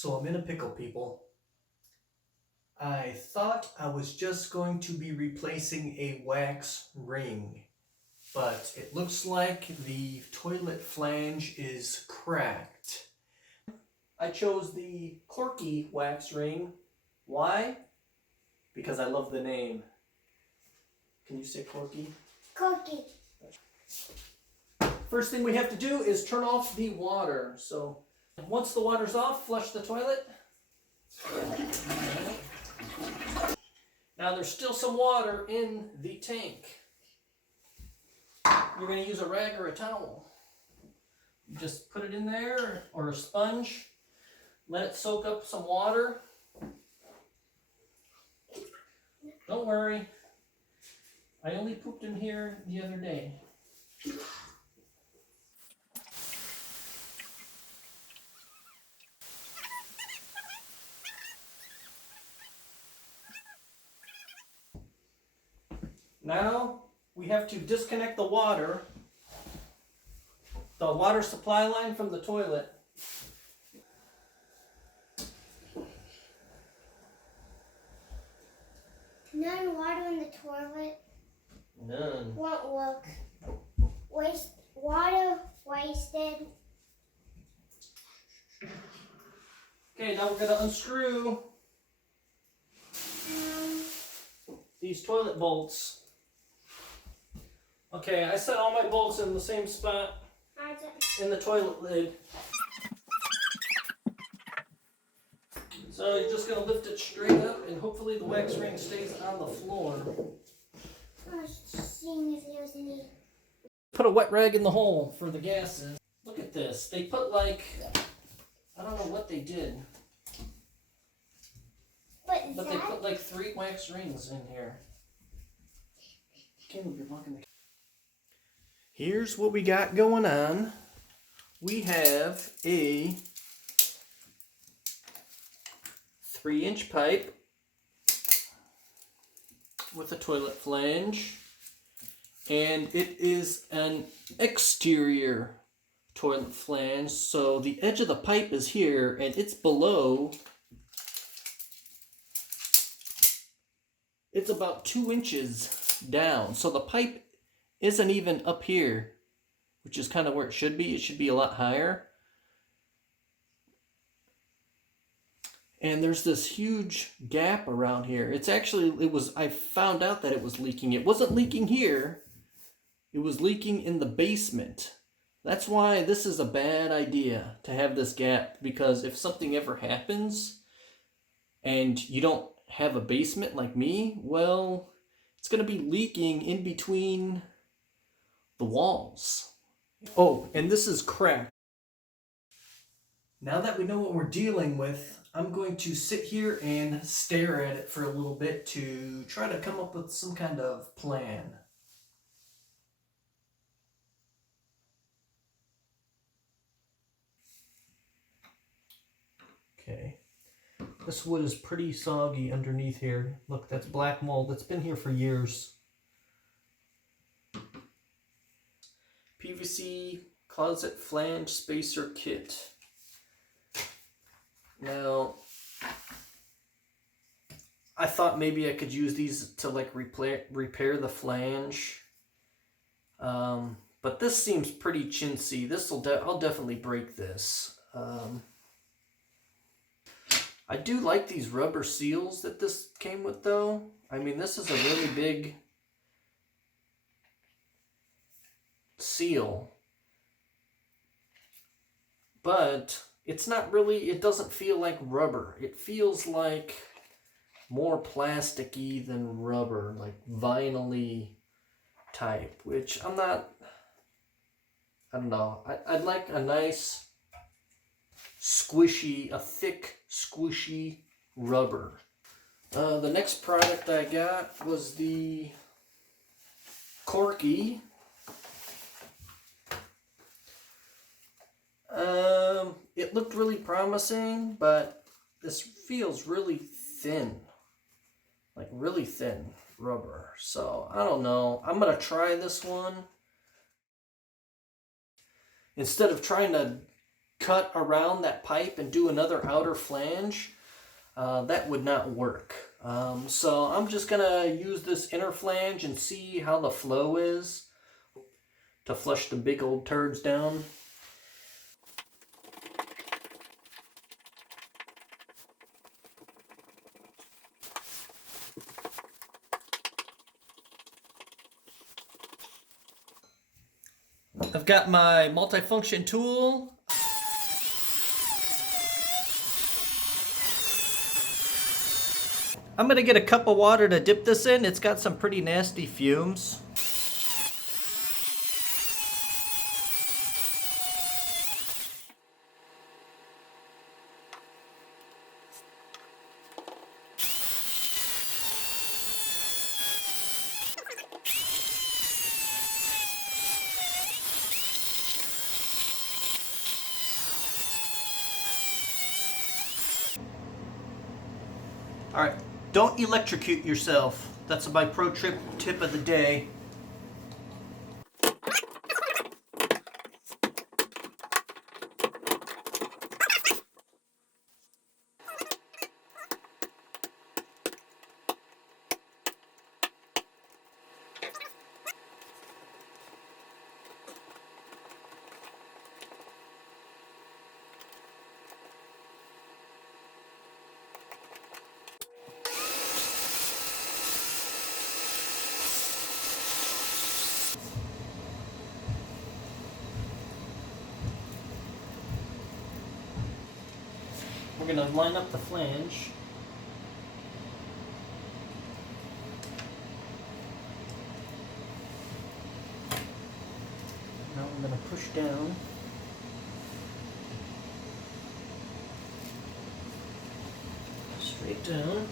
So I'm in a pickle, people. I thought I was just going to be replacing a wax ring, but it looks like the toilet flange is cracked. I chose the Corky wax ring. Why? Because I love the name. Can you say Corky? Corky. First thing we have to do is turn off the water. So once the water's off, flush the toilet. Now there's still some water in the tank. You're going to use a rag or a towel. You just put it in there or a sponge. Let it soak up some water. Don't worry. I only pooped in here the other day. Now we have to disconnect the water supply line from the toilet. None water in the toilet. None. Won't work. Water wasted. Okay, now we're going to unscrew these toilet bolts. Okay, I set all my bolts in the same spot in the toilet lid. So you're just going to lift it straight up and hopefully the wax ring stays on the floor. I was seeing if there was any. Put a wet rag in the hole for the gases. Look at this. They put like, I don't know what they did. But they put like 3 wax rings in here. Caleb, you're blocking the. Here's what we got going on. We have a 3-inch pipe with a toilet flange, and it is an exterior toilet flange, so the edge of the pipe is here and it's below. It's about 2 inches down, so the pipe isn't even up here, which is kind of where it should be. It should be a lot higher. And there's this huge gap around here. I found out that it was leaking. It wasn't leaking here. It was leaking in the basement. That's why this is a bad idea to have this gap, because if something ever happens and you don't have a basement like me, well, it's going to be leaking in between the walls. Oh, and this is cracked. Now that we know what we're dealing with, I'm going to sit here and stare at it for a little bit to try to come up with some kind of plan. Okay. This wood is pretty soggy underneath here. Look, that's black mold. It's been here for years. PVC closet flange spacer kit. Now, I thought maybe I could use these to like repair the flange. But this seems pretty chintzy. I'll definitely break this. I do like these rubber seals that this came with though. I mean, this is a really big seal. But it's not really, it doesn't feel like rubber. It feels like more plasticky than rubber, like vinyl-y type, which I don't know. I'd like a nice squishy, a thick squishy rubber. The next product I got was the Corky. It looked really promising, but this feels really thin. Like really thin rubber. So, I don't know. I'm going to try this one. Instead of trying to cut around that pipe and do another outer flange, that would not work. So I'm just gonna use this inner flange and see how the flow is to flush the big old turds down. I've got my multifunction tool. I'm gonna get a cup of water to dip this in. It's got some pretty nasty fumes. All right, don't electrocute yourself. That's my pro tip of the day. We're gonna line up the flange. Now I'm gonna push down. Straight down.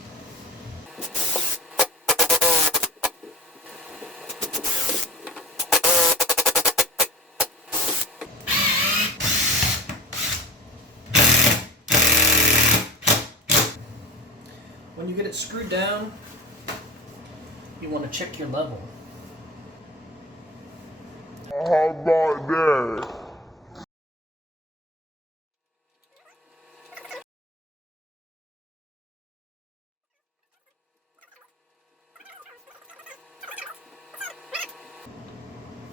When you get it screwed down, you want to check your level. How about that?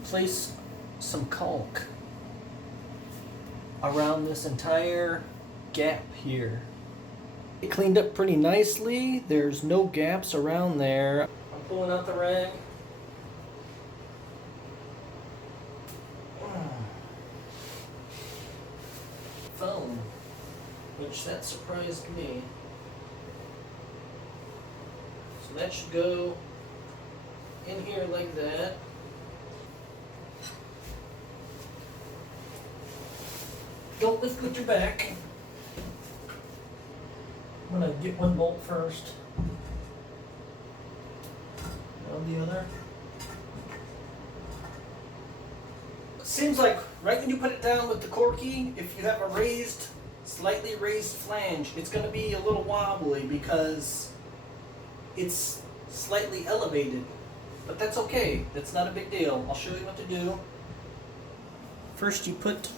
Place some caulk around this entire gap here. It cleaned up pretty nicely. There's no gaps around there. I'm pulling out the rag. Foam, which that surprised me. So that should go in here like that. Don't lift with your back. I'm gonna get one bolt first. Now the other. Seems like right when you put it down with the corky, if you have a slightly raised flange, it's gonna be a little wobbly because it's slightly elevated. But that's okay, that's not a big deal. I'll show you what to do. First you put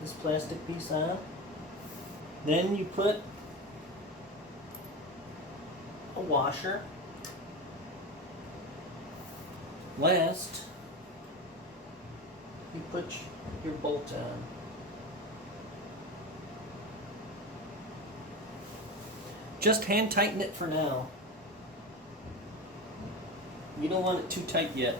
this plastic piece on. Then you put a washer. Last, you put your bolt on. Just hand tighten it for now. You don't want it too tight yet.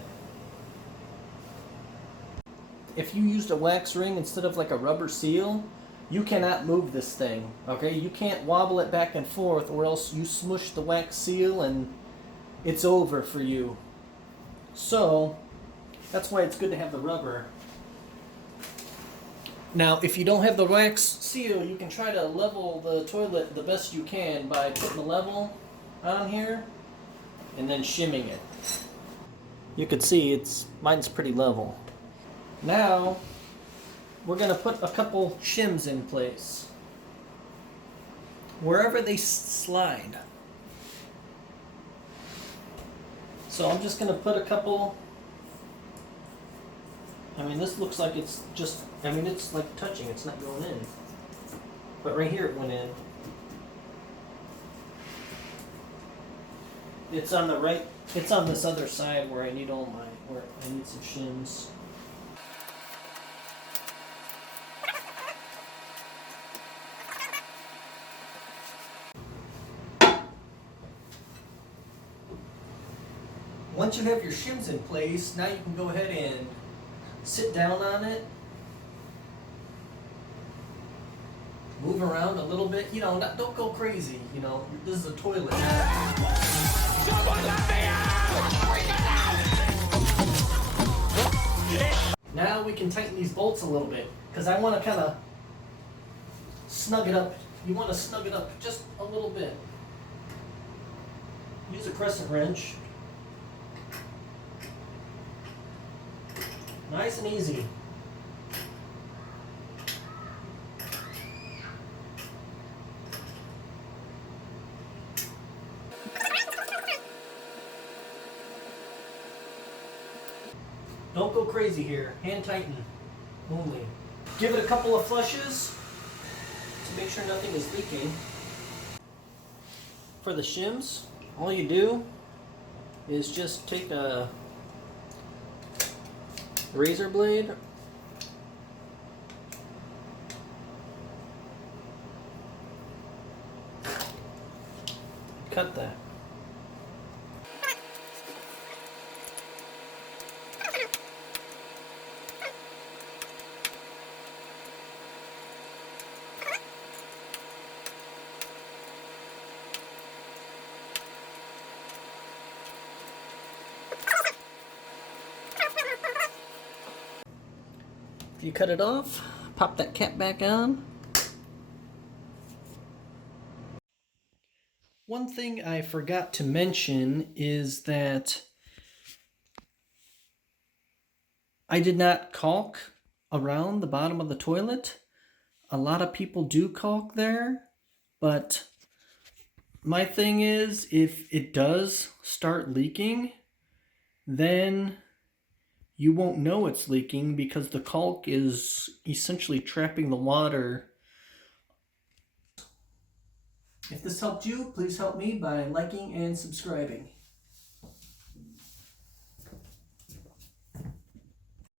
If you used a wax ring instead of like a rubber seal, you cannot move this thing, okay? You can't wobble it back and forth or else you smush the wax seal and it's over for you. So, that's why it's good to have the rubber. Now, if you don't have the wax seal, you can try to level the toilet the best you can by putting a level on here and then shimming it. You can see mine's pretty level. Now, we're going to put a couple shims in place. Wherever they slide. So I'm just going to put a couple I mean, this looks like it's just, I mean, it's like touching, it's not going in. But right here it went in. It's on the right, it's on this other side where I need where I need some shims. Once you have your shims in place, now you can go ahead and sit down on it, move around a little bit, you know, don't go crazy, you know, this is a toilet. Now we can tighten these bolts a little bit, because I want to kind of snug it up. You want to snug it up just a little bit. Use a crescent wrench. Nice and easy. Don't go crazy here. Hand tighten only. Give it a couple of flushes to make sure nothing is leaking. For the shims, all you do is just take a razor blade, cut that. You cut it off, pop that cap back on. One thing I forgot to mention is that I did not caulk around the bottom of the toilet. A lot of people do caulk there, but my thing is, if it does start leaking, then you won't know it's leaking because the caulk is essentially trapping the water. If this helped you, please help me by liking and subscribing.